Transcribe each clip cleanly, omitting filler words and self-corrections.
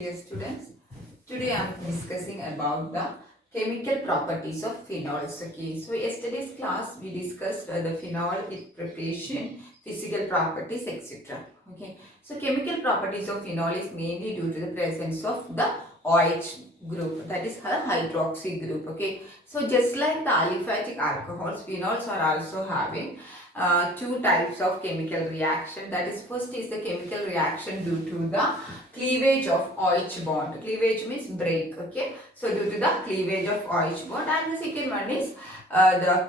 Dear students, today I am discussing about the chemical properties of phenols. Okay, so yesterday's class we discussed the phenol, its preparation, physical properties, etc. Okay, so chemical properties of phenol is mainly due to the presence of the OH group, that is a hydroxy group. Okay, so just like the aliphatic alcohols, phenols are also having two types of chemical reaction. That is, first is the chemical reaction due to the cleavage of OH bond. Cleavage means break. Okay, so due to the cleavage of OH bond, and the second one is the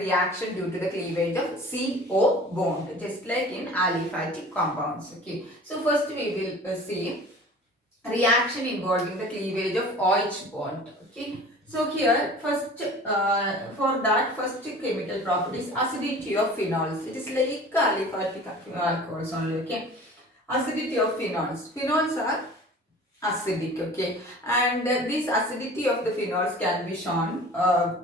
reaction due to the cleavage of CO bond, just like in aliphatic compounds. Okay, so first we will see reaction involving the cleavage of OH bond. Okay, so here first for that, first chemical properties, acidity of phenols. It is like aliphatic alcohols only. Okay, acidity of phenols. Phenols are acidic. Okay, and this acidity of the phenols can be shown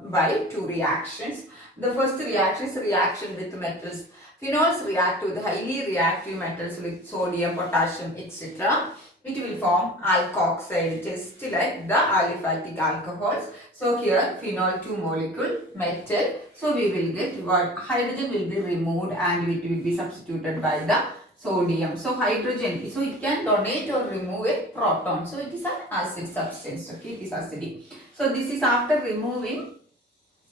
by two reactions. The first reaction is reaction with metals. Phenols react with highly reactive metals with sodium, potassium, etc. It will form alkoxide, just like the aliphatic alcohols. So here phenol 2 molecule metal. So we will get what? Hydrogen will be removed and it will be substituted by the sodium. So hydrogen, so it can donate or remove a proton. So it is an acid substance. Okay, it is acidic. So this is after removing,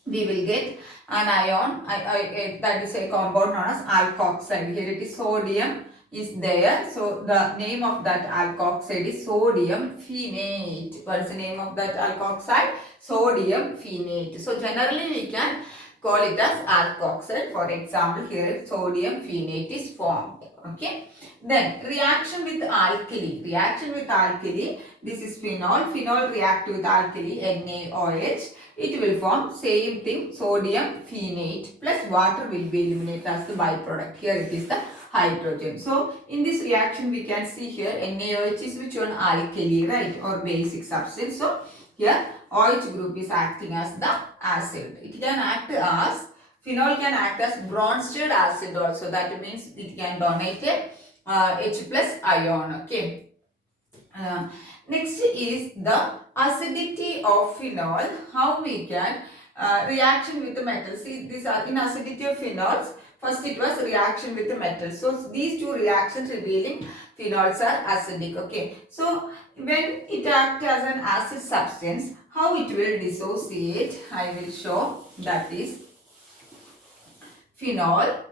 we will get an ion, that is a compound known as alkoxide. Here it is sodium is there. So the name of that alkoxide is sodium phenate. What is the name of that alkoxide? Sodium phenate. So generally we can call it as alkoxide. For example, here sodium phenate is formed. Okay. Then reaction with alkali. Reaction with alkali. This is phenol. Phenol react with alkali NaOH. It will form same thing, sodium phenate plus water will be eliminated as the byproduct. Here it is the hydrogen. So in this reaction we can see here NaOH is which one? Alkali, right, or basic substance. So here OH group is acting as the acid. It can act as, phenol can act as Bronsted acid also. That means it can donate a H plus ion. Okay. Next is the acidity of phenol. How we can reaction with the metal. See, these are in acidity of phenols. First it was reaction with the metal. So these two reactions revealing phenols are acidic. Okay. So when it acts as an acid substance, how it will dissociate, I will show. That is phenol.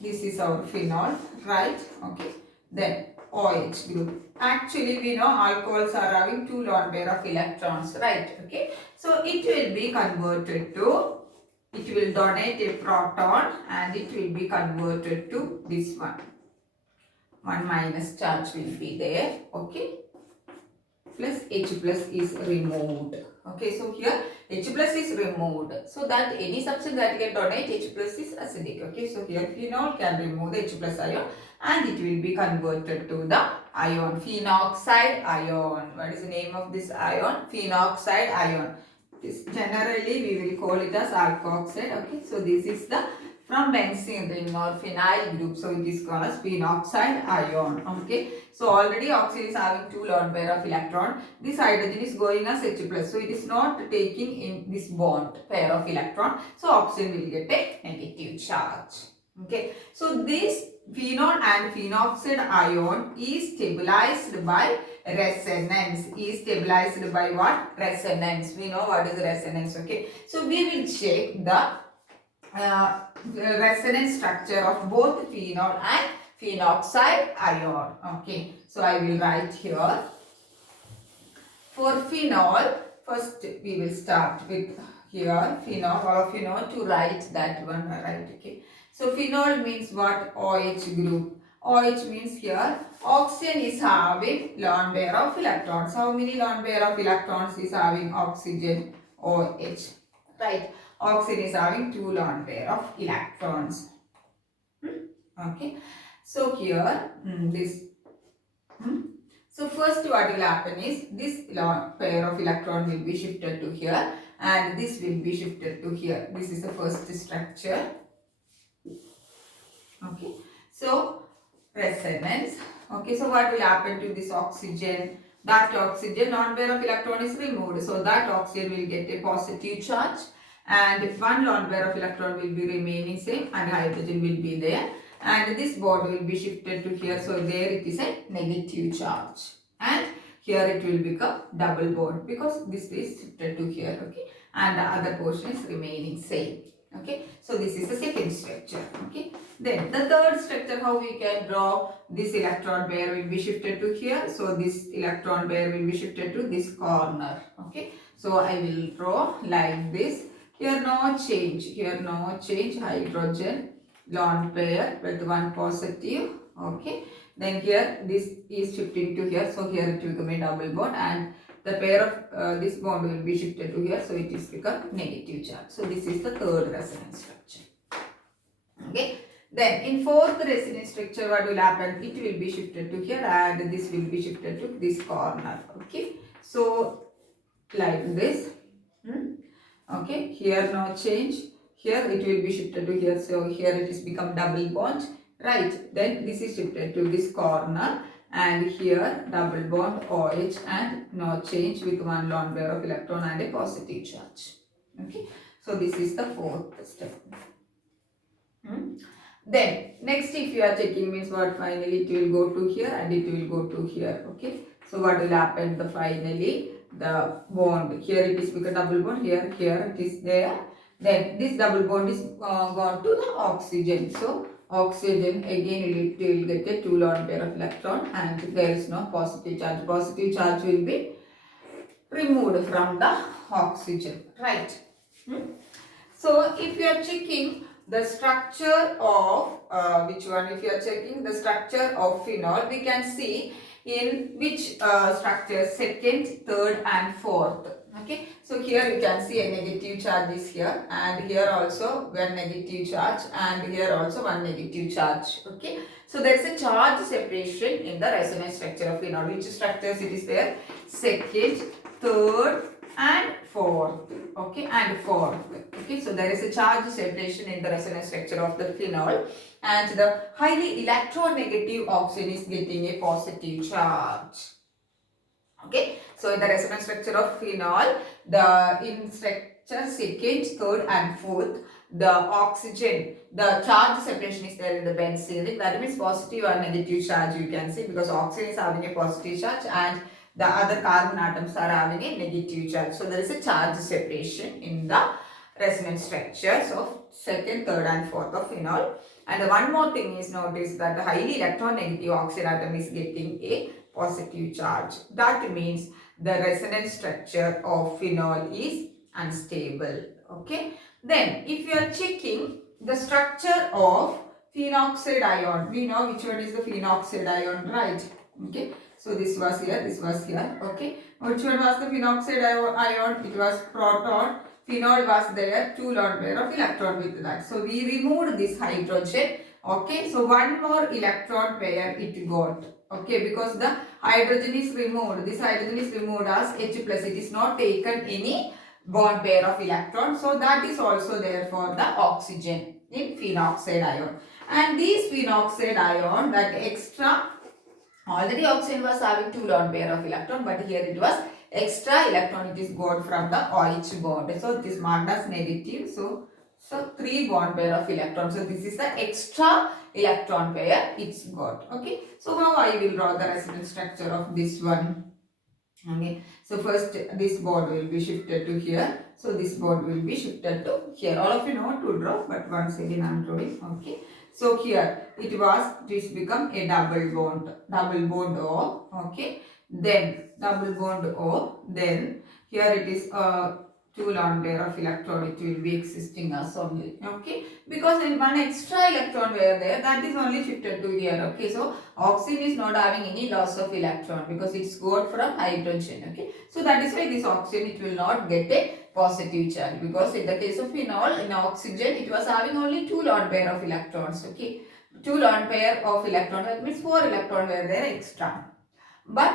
This is our phenol, right? Okay. Then OH group. Actually, we know alcohols are having two lone pair of electrons, right? Okay. So it will be converted to, it will donate a proton and it will be converted to this one. 1 minus charge will be there. Okay. Plus H plus is removed. Okay, so here H plus is removed. So that any substance that can donate H plus is acidic. Okay, so here phenol can remove the H plus ion and it will be converted to the ion, phenoxide ion. What is the name of this ion? Phenoxide ion. This generally we will call it as alkoxide. Okay, so this is the from benzene ring or phenyl group, so it is called as phenoxide ion. Okay, so already oxygen is having two lone pair of electron. This hydrogen is going as H plus, so it is not taking in this bond pair of electron, so oxygen will get a negative charge. Okay, so this phenol and phenoxide ion is stabilized by resonance. Is stabilized by what? Resonance. We know what is resonance. Okay, so we will check the resonance structure of both phenol and phenoxide ion. Okay, so I will write here. For phenol, first we will start with here phenol, all of you know to write that one, right? Okay, so phenol means what? OH group. OH means here oxygen is having lone pair of electrons. How many lone pair of electrons is having oxygen? OH, right? Oxygen is having two lone pair of electrons. Okay, so here this. So first what will happen is this lone pair of electron will be shifted to here and this will be shifted to here. This is the first structure. Okay, so resonance. Okay, so what will happen to this oxygen? That oxygen, lone pair of electron is removed. So that oxygen will get a positive charge and one lone pair of electron will be remaining same and hydrogen will be there. And this bond will be shifted to here. So there it is a negative charge. And here it will become double bond because this is shifted to here. Okay. And the other portion is remaining same. Okay. So this is the second structure. Okay. Then the third structure, how we can draw, this electron pair will be shifted to here. So this electron pair will be shifted to this corner. Okay. So I will draw like this. Here no change. Here no change. Hydrogen lone pair with one positive. Okay. Then here this is shifting to here. So here it will become a double bond and the pair of this bond will be shifted to here. So it is become negative charge. So this is the third resonance structure. Okay. Then in fourth resonance structure, what will happen? It will be shifted to here and this will be shifted to this corner. Okay. So like this. Okay. Here no change. Here it will be shifted to here. So here it is become double bond. Right. Then this is shifted to this corner and here double bond OH and no change with one lone pair of electron and a positive charge. Okay. So this is the fourth step. Then next if you are checking means what, finally it will go to here and it will go to here. Okay. So what will happen, the finally the bond here it is become double bond, here it is there. Then this double bond is gone to the oxygen. So oxygen again it will get a 2 lone pair of electron and there is no positive charge. Positive charge will be removed from the oxygen. Right. So if you are checking the structure of which one, if you are checking the structure of phenol, we can see in which structure, second, third and fourth. Okay, so here you can see a negative charge is here and here also one negative charge and here also one negative charge. Okay, so there is a charge separation in the resonance structure of phenol. Which structures it is there? Second, third and fourth. Okay, and fourth. Okay, so there is a charge separation in the resonance structure of the phenol and the highly electronegative oxygen is getting a positive charge. Okay, so in the resonance structure of phenol, in structure second, third and fourth, the oxygen, the charge separation is there in the benzene ring. That means positive or negative charge you can see because oxygen is having a positive charge and the other carbon atoms are having a negative charge. So there is a charge separation in the resonance structures of second, third and fourth of phenol. And one more thing is, notice that the highly electronegative oxygen atom is getting a positive charge. That means the resonance structure of phenol is unstable. Okay. Then if you are checking the structure of phenoxide ion, we know which one is the phenoxide ion, right? Okay. So this was here, this was here. Okay. Which one was the phenoxide ion? It was proton. Phenol was there, 2 lone pair of electron with that. So we removed this hydrogen. Okay. So one more electron pair it got. Okay, because the hydrogen is removed. This hydrogen is removed as H plus. It is not taken any bond pair of electron. So that is also there for the oxygen in phenoxide ion. And this phenoxide ion, that extra, already oxygen was having 2 lone pair of electron, but here it was extra electron. It is got from the OH bond. So this marked as negative. So 3 bond pair of electrons. So this is the extra electron pair it's got. Okay. So how I will draw the resonance structure of this one. Okay. So first this bond will be shifted to here. So this bond will be shifted to here. All of you know to draw, but once again I am drawing. Okay. So here this become a double bond O. Okay. Then double bond O. Then here it is 2 lone pair of electron, it will be existing as only. Okay, because in one extra electron were there, that is only shifted to here. Okay, so oxygen is not having any loss of electron because it's got from hydrogen. Okay, so that is why this oxygen it will not get a positive charge, because in the case of phenol, in oxygen it was having only 2 lone pair of electrons. Okay, 2 lone pair of electron, that means 4 electron were there extra. But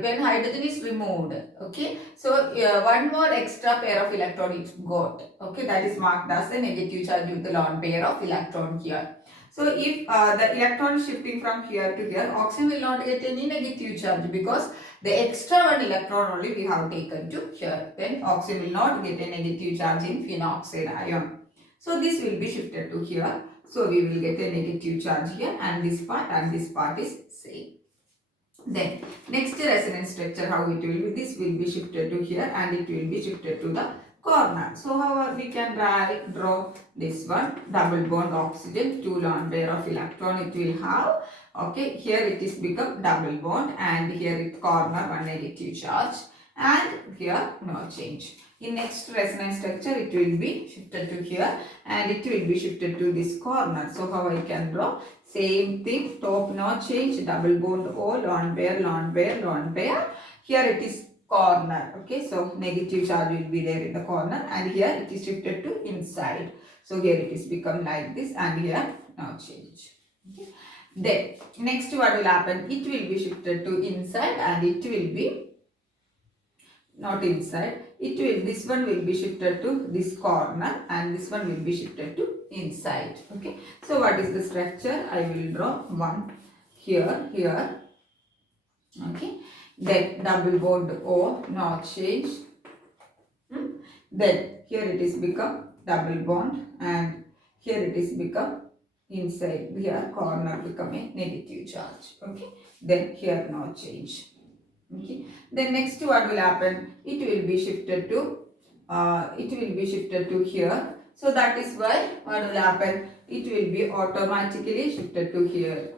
when hydrogen is removed, okay, so one more extra pair of electron it got. Okay, that is marked as a negative charge with the lone pair of electron here. So if the electron is shifting from here to here, oxygen will not get any negative charge because the extra one electron only we have taken to here. Then oxygen will not get a negative charge in phenoxide ion. So this will be shifted to here. So we will get a negative charge here, and this part is same. Then next resonance structure, how it will be, this will be shifted to here and it will be shifted to the corner. So how we can draw this one, double bond oxygen, 2 lone pair of electron it will have. Okay, here it is become double bond and here it corner one negative charge and here no change. In next resonance structure it will be shifted to here and it will be shifted to this corner. So how I can draw? Same thing, top no change, double bond O, lone pair, lone pair, lone pair. Here it is corner. Okay, so negative charge will be there in the corner and here it is shifted to inside. So here it is become like this and here no change. Okay. Then next what will happen? It will be shifted to inside and it will be not inside. It will, this one will be shifted to this corner and this one will be shifted to inside. Okay. So what is the structure? I will draw one here, here. Okay. Then double bond O, not change. Then here it is become double bond and here it is become inside. Here corner become a negative charge. Okay. Then here no change. Okay. Then next what will happen? It will be shifted to here. So that is why what will happen? It will be automatically shifted to here.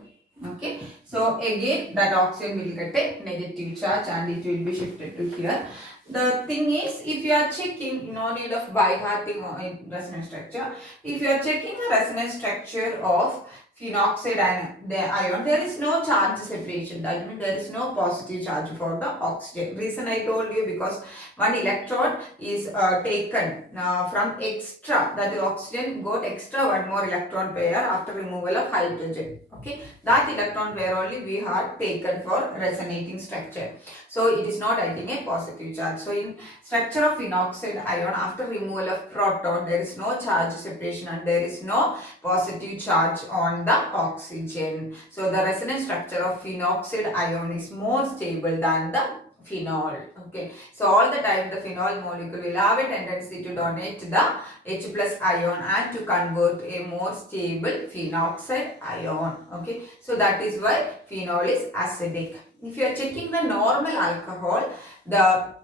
Okay. So again that oxygen will get a negative charge and it will be shifted to here. The thing is, if you are checking, no need of by hearting in resonance structure. If you are checking the resonance structure of phenoxide and the ion, there is no charge separation. That means there is no positive charge for the oxygen. Reason I told you, because one electron is taken from extra, that is oxygen got extra one more electron pair after removal of hydrogen. Okay, that electron pair only we had taken for resonating structure. So it is not adding a positive charge. So in structure of phenoxide ion, after removal of proton, there is no charge separation and there is no positive charge on the oxygen. So the resonance structure of phenoxide ion is more stable than the phenol. Okay, so all the time the phenol molecule will have a tendency to donate the H plus ion and to convert a more stable phenoxide ion. Okay, so that is why phenol is acidic. If you are checking the normal alcohol, the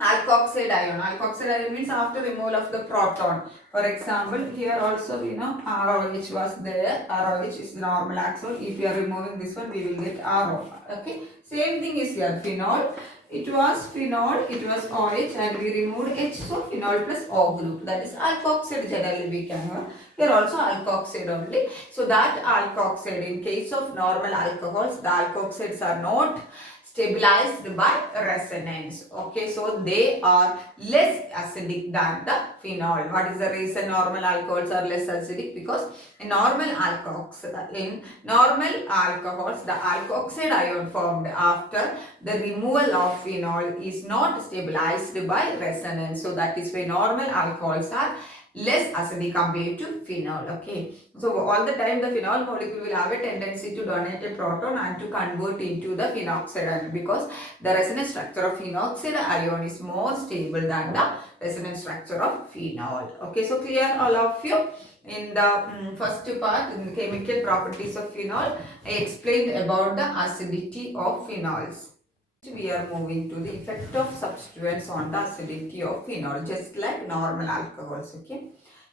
alkoxide ion means after removal of the proton. For example, here also we know ROH was there. ROH is the normal alcohol. If you are removing this one, we will get RO. Okay, same thing is here. Phenol, it was phenol, it was OH and we removed H, so phenol plus O group. That is alkoxide generally we can have. Here also alkoxide only. So that alkoxide, in case of normal alcohols, the alkoxides are not stabilized by resonance. Okay, so they are less acidic than the phenol. What is the reason normal alcohols are less acidic? Because in normal alcohols, the alkoxide ion formed after the removal of phenol is not stabilized by resonance. So that is why normal alcohols are less acidic compared to phenol. Okay, so all the time the phenol molecule will have a tendency to donate a proton and to convert into the phenoxide ion, because the resonance structure of phenoxide ion is more stable than the resonance structure of phenol. Okay, so clear all of you? In the first part, in the chemical properties of phenol, I explained about the acidity of phenols. We are moving to the effect of substituents on the acidity of phenol, just like normal alcohols. Okay,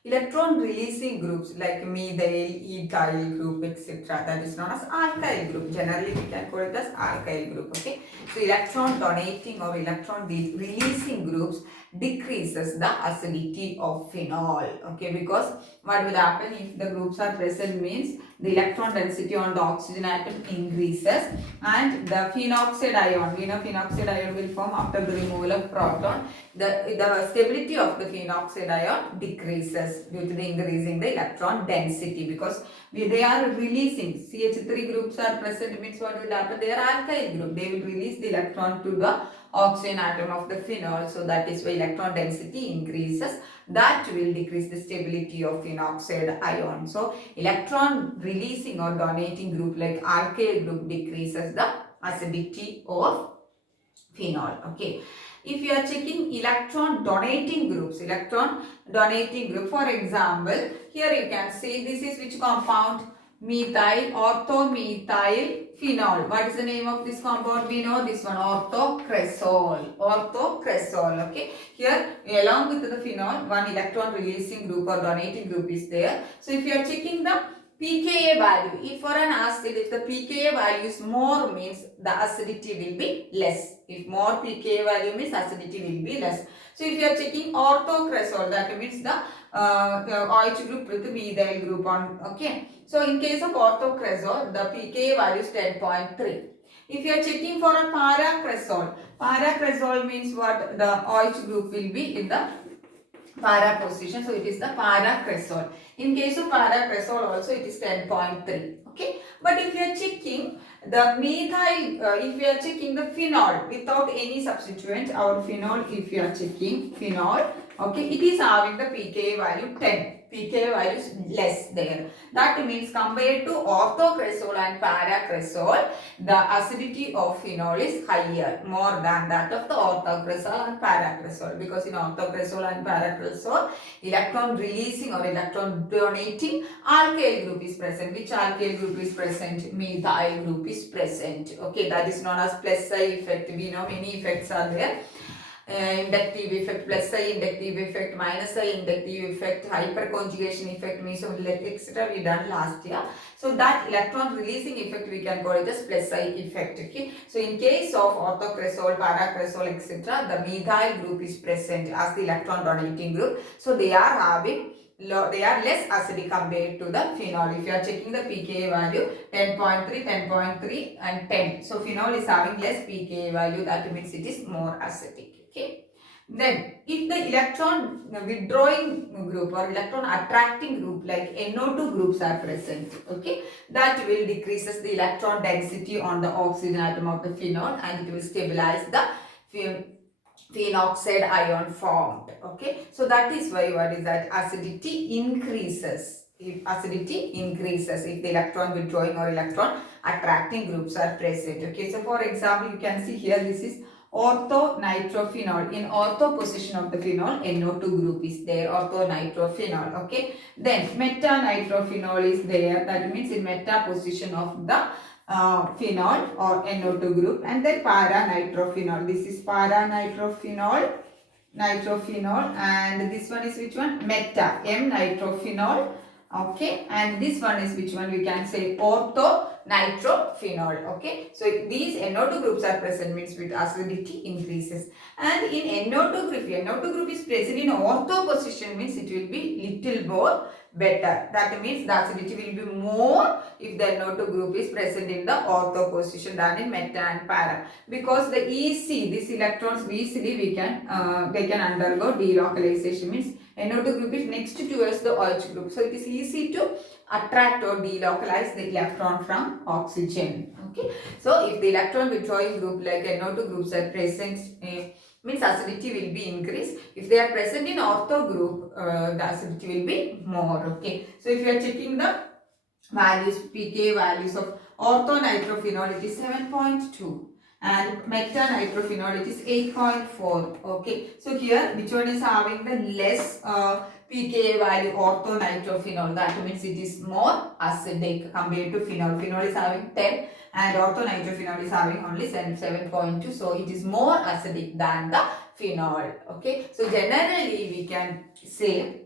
electron releasing groups like methyl, ethyl group, etc., that is known as alkyl group. Generally we can call it as alkyl group. Okay, so electron donating or electron releasing groups decreases the acidity of phenol. Okay, because what will happen if the groups are present means the electron density on the oxygen atom increases and the phenoxide ion, we know phenoxide ion will form after the removal of proton. The stability of the phenoxide ion decreases due to the increasing the electron density, because they are releasing, CH3 groups are present means what will happen? They are alkyl group. They will release the electron to the oxygen atom of the phenol. So that is why electron density increases. That will decrease the stability of phenoxide ion. So electron releasing or donating group like alkyl group decreases the acidity of phenol. Okay. If you are checking electron donating groups, for example, here you can see this is which compound? Methyl, orthomethyl phenol. What is the name of this compound? We know this one, orthocresol. Orthocresol. Okay. Here, along with the phenol, one electron releasing group or donating group is there. So if you are checking the pKa value, if for an acid, if the pKa value is more, means the acidity will be less. If more pKa value means acidity will be less. So if you are checking orthocresol, that means the OH group with the methyl group on. Okay. So in case of orthocresol, the pKa value is 10.3. If you are checking for a paracresol means what? The OH group will be in the para position. So it is the paracresol. In case of paracresol also it is 10.3. Okay. But if you are checking the methyl, if you are checking the phenol without any substituent, our phenol, if you are checking phenol, okay, it is having the pKa value 10. pKa value is less there. That means compared to orthocresol and paracresol, the acidity of phenol is higher, more than that of the orthocresol and paracresol. Because in orthocresol and paracresol, electron releasing or electron donating alkyl group is present. Which alkyl group is present? Methyl group is present. Okay, that is known as plus psi effect. We know many effects are there. Inductive effect, plus psi inductive effect, minus psi inductive effect, hyperconjugation effect, mesomerism, etc. we done last year. So that electron releasing effect we can call it as plus psi effect. Okay. So in case of orthocresol, paracresol, etc., the methyl group is present as the electron donating group. So they are less acidic compared to the phenol. If you are checking the pKa value 10.3, 10.3 and 10. So phenol is having less pKa value, that means it is more acidic. Okay. Then if the electron withdrawing group or electron attracting group like NO2 groups are present, okay, that will decreases the electron density on the oxygen atom of the phenol and it will stabilize the phenoxide ion formed. Okay, so that is why what is that acidity increases. If acidity increases, if the electron withdrawing or electron attracting groups are present. Okay, so for example, you can see here this is orthonitrophenol. In ortho position of the phenol, NO2 group is there, orthonitrophenol. Okay, then metanitrophenol is there, that means in meta position of the phenol or NO2 group, and then paranitrophenol. This is paranitrophenol, and this one is which one? Meta, M-nitrophenol. Okay, and this one is which one? We can say orthonitrophenol. Okay, so these NO2 groups are present, means with acidity increases. And in NO2 group, NO2 group is present in ortho position, means it will be little more better. That means the acidity will be more if the NO2 group is present in the ortho position than in meta and para. Because the EC, these electrons easily they can undergo delocalization, means NO2 group is next towards the OH group. So it is easy to attract or delocalize the electron from oxygen. Okay. So if the electron withdrawing group like NO2 groups are present, means acidity will be increased. If they are present in ortho group, the acidity will be more. Okay. So if you are checking the values, pK values of orthonitrophenol, it is 7.2. And metanitrophenol, it is 8.4. Okay. So here, which one is having the less pKa value? Orthonitrophenol. That means it is more acidic compared to phenol. Phenol is having 10 and orthonitrophenol is having only 7.2. So it is more acidic than the phenol. Okay. So generally we can say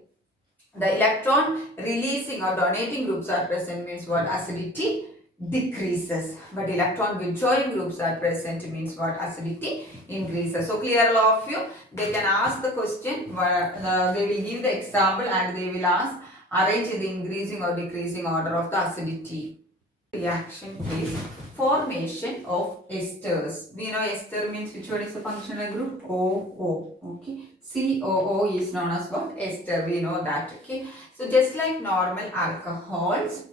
the electron releasing or donating groups are present, means what? Acidity decreases. But electron withdrawing groups are present, means what? Acidity increases. So clear, all of you? They can ask the question, they will give the example and they will ask, arrange the increasing or decreasing order of the acidity. Reaction is formation of esters. We know ester means which one is the functional group? OO. Okay. COO is known as what? Ester. We know that. Okay. So just like normal alcohols,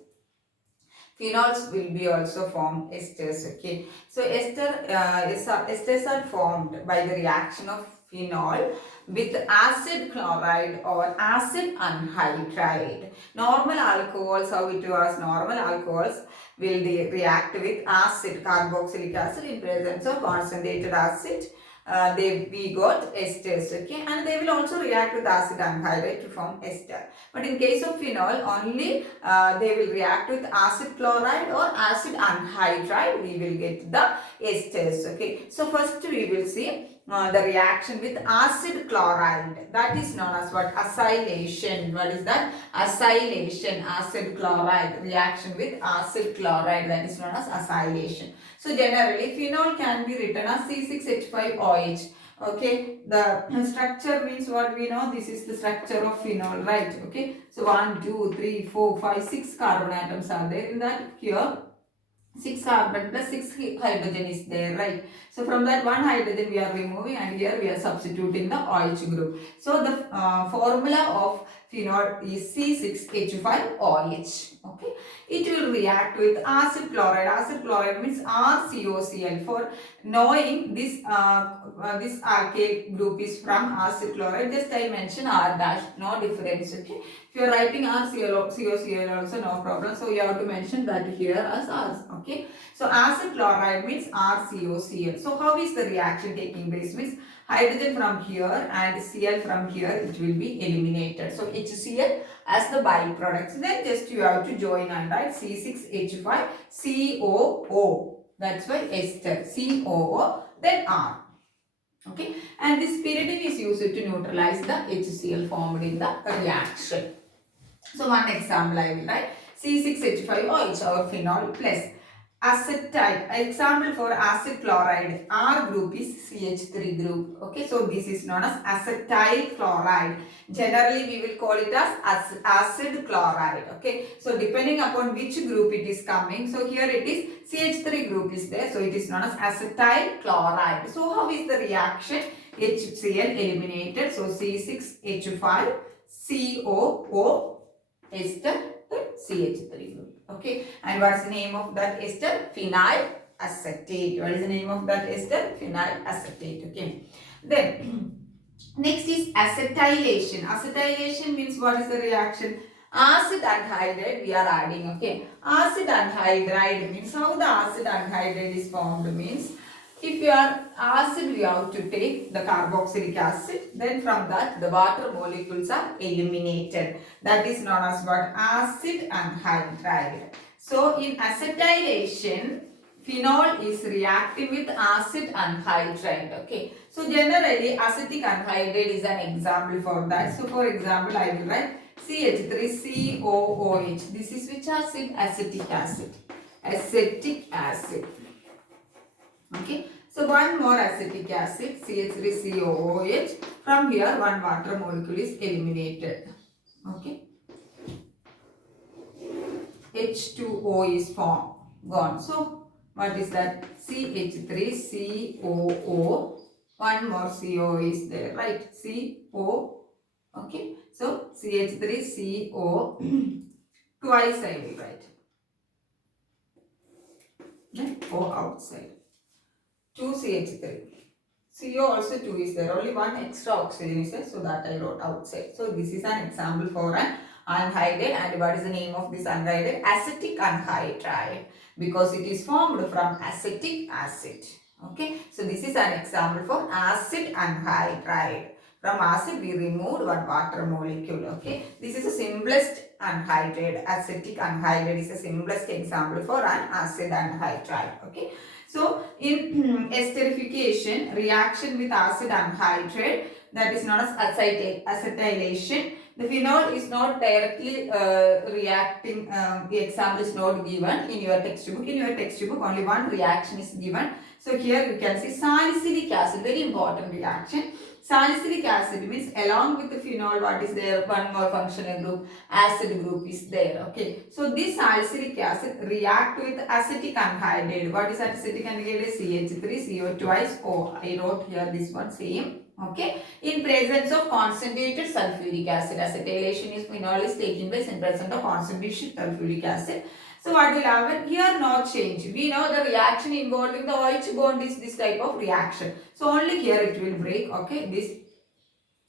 phenols will be also formed esters. Okay, so esters are formed by the reaction of phenol with acid chloride or acid anhydride. Normal alcohols, how it was, normal alcohols will react with acid, carboxylic acid in presence of concentrated acid. We got esters, okay, and they will also react with acid anhydride to form ester. But in case of phenol, only they will react with acid chloride or acid anhydride. We will get the esters, okay. So first we will see the reaction with acid chloride, that is known as what? Acylation. What is that? Acylation. Acid chloride reaction with acid chloride, that is known as acylation. So generally phenol can be written as C6H5OH. Okay, the structure means what we know, this is the structure of phenol, right? Okay, so 1 2 3 4 5 6 carbon atoms are there in that. Here 6 carbon plus 6 hydrogen is there, right? So from that one hydrogen we are removing and here we are substituting the OH group. So the formula of phenol is C6H5OH. Okay, it will react with acid chloride. Acid chloride means RCOCl. For knowing this this alkyl group is from acid chloride, just I mention R dash, no difference. Okay, if you are writing RCOCl also, no problem. So you have to mention that here as R. Okay, so acid chloride means RCOCl. So how is the reaction taking place? Means hydrogen from here and Cl from here, it will be eliminated. So HCl as the byproduct. Then just you have to join and write C6H5COO. That's why ester, COO, then R. Okay, and this pyridine is used to neutralize the HCl formed in the reaction. So one example I will write C6H5OH or phenol plus acetyl. Example for acid chloride, R group is CH3 group. Okay, so this is known as acetyl chloride. Generally we will call it as acid chloride. Okay, so depending upon which group it is coming, so here it is CH3 group is there, so it is known as acetyl chloride. So how is the reaction? HCl eliminated, so C6H5COO ester, CH3 group. Okay, and what's the name of that ester? Phenyl acetate. What is the name of that ester? Phenyl acetate. Okay, then next is acetylation. Acetylation means what is the reaction? Acid anhydride we are adding. Okay, acid anhydride means how the acid anhydride is formed means, if you are acid, we have to take the carboxylic acid. Then from that, the water molecules are eliminated. That is known as what? Acid anhydride. So in acetylation, phenol is reacting with acid anhydride. Okay. So generally, acetic anhydride is an example for that. So for example, I will write CH3COOH. This is which acid? Acetic acid. Acetic acid. Okay, so one more acetic acid, CH3COOH. From here, one water molecule is eliminated. Okay, H2O is formed, gone. So what is that? CH3COO. One more CO is there, right? CO. Okay, so CH3CO. Twice I will write. Then O outside. 2CH3. CO also 2 is there. Only one extra oxygen is there. So that I wrote outside. So this is an example for an anhydride. And what is the name of this anhydride? Acetic anhydride. Because it is formed from acetic acid. Okay. So this is an example for acid anhydride. From acid we removed one water molecule. Okay. This is the simplest anhydride. Acetic anhydride is the simplest example for an acid anhydride. Okay. So in esterification, reaction with acid anhydride, that is known as acetylation. The phenol is not directly reacting, the example is not given in your textbook. In your textbook only one reaction is given. So here you can see salicylic acid, very important reaction. Salicylic acid means along with the phenol, what is there? One more functional group, acid group is there. Okay. So this salicylic acid react with acetic anhydride. What is acetic anhydride? CH3CO twice O. I wrote here this one same. Okay. In presence of concentrated sulfuric acid, acetylation is phenol is taking place in presence of concentrated sulfuric acid. So what will happen? Here no change. We know the reaction involving the OH bond is this type of reaction. So only here it will break. Okay, this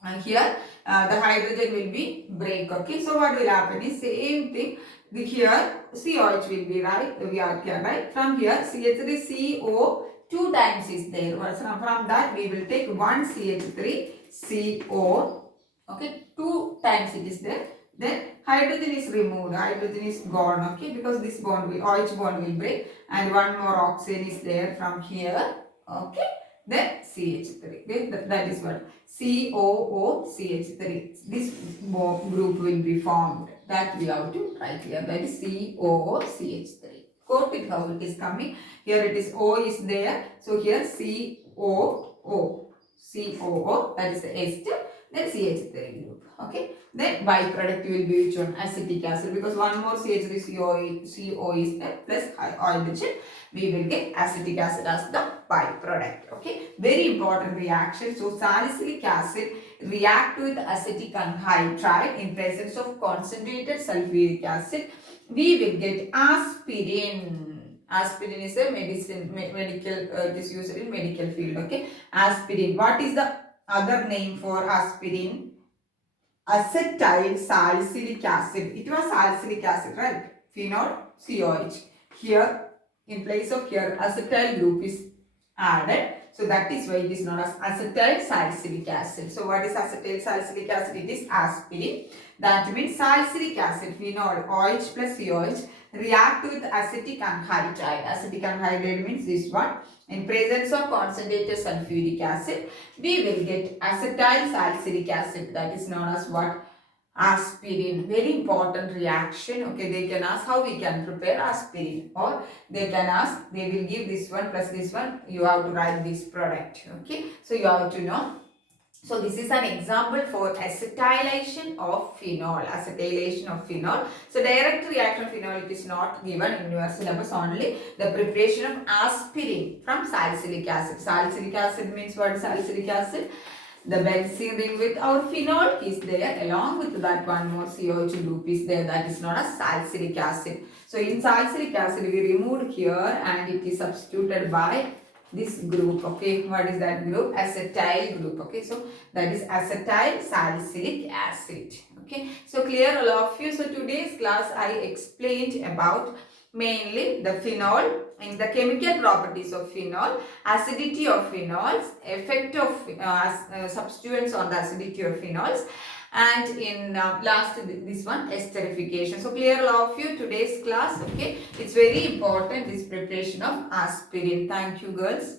and here the hydrogen will be break. Okay, so what will happen is same thing. Here COH will be right. We are here right. From here CH3CO 2 times is there. From that we will take one CH3CO. Okay, 2 times it is there. Then hydrogen is removed. Hydrogen is gone. Okay, because this bond will OH bond will break, and one more oxygen is there from here. Okay, then CH3. Okay, that is what COOCH3. This group will be formed. That we have to write here. That is COOCH3. Quote it how it is coming. Here it is O is there. So here COO. COO, that is the ester. Then CH3 group. Okay. Then byproduct will be which one? Acetic acid, because one more CH3CO is there plus hydrogen. We will get acetic acid as the byproduct. Okay. Very important reaction. So salicylic acid react with acetic anhydride in presence of concentrated sulfuric acid. We will get aspirin. Aspirin is a medicine, medical, it is used in medical field. Okay. Aspirin. What is the other name for aspirin? Acetyl salicylic acid. It was salicylic acid, right? Phenol COH. Here, in place of here, acetyl group is added. So that is why it is known as acetyl salicylic acid. So what is acetyl salicylic acid? It is aspirin. That means salicylic acid, phenol, OH plus COH react with acetic anhydride. Acetic anhydride means this one. In presence of concentrated sulfuric acid, we will get acetyl salicylic acid. That is known as what? Aspirin. Very important reaction. Okay, they can ask how we can prepare aspirin, or they can ask, they will give this one plus this one. You have to write this product. Okay, so you have to know. So this is an example for acetylation of phenol. Acetylation of phenol. So direct reaction of phenol, it is not given in your syllabus. Only the preparation of aspirin from salicylic acid. Salicylic acid means what? Salicylic acid. The benzene ring with our phenol is there. Along with that, one more COH group is there. That is known as salicylic acid. So in salicylic acid, we removed here and it is substituted by this group. Okay, what is that group? Acetyl group. Okay, so that is acetyl salicylic acid. Okay, so clear all of you. So today's class I explained about mainly the phenol, in the chemical properties of phenol, acidity of phenols, effect of substituents on the acidity of phenols, and in last this one, esterification. So clear all of you today's class. Okay, it's very important, this preparation of aspirin. Thank you girls.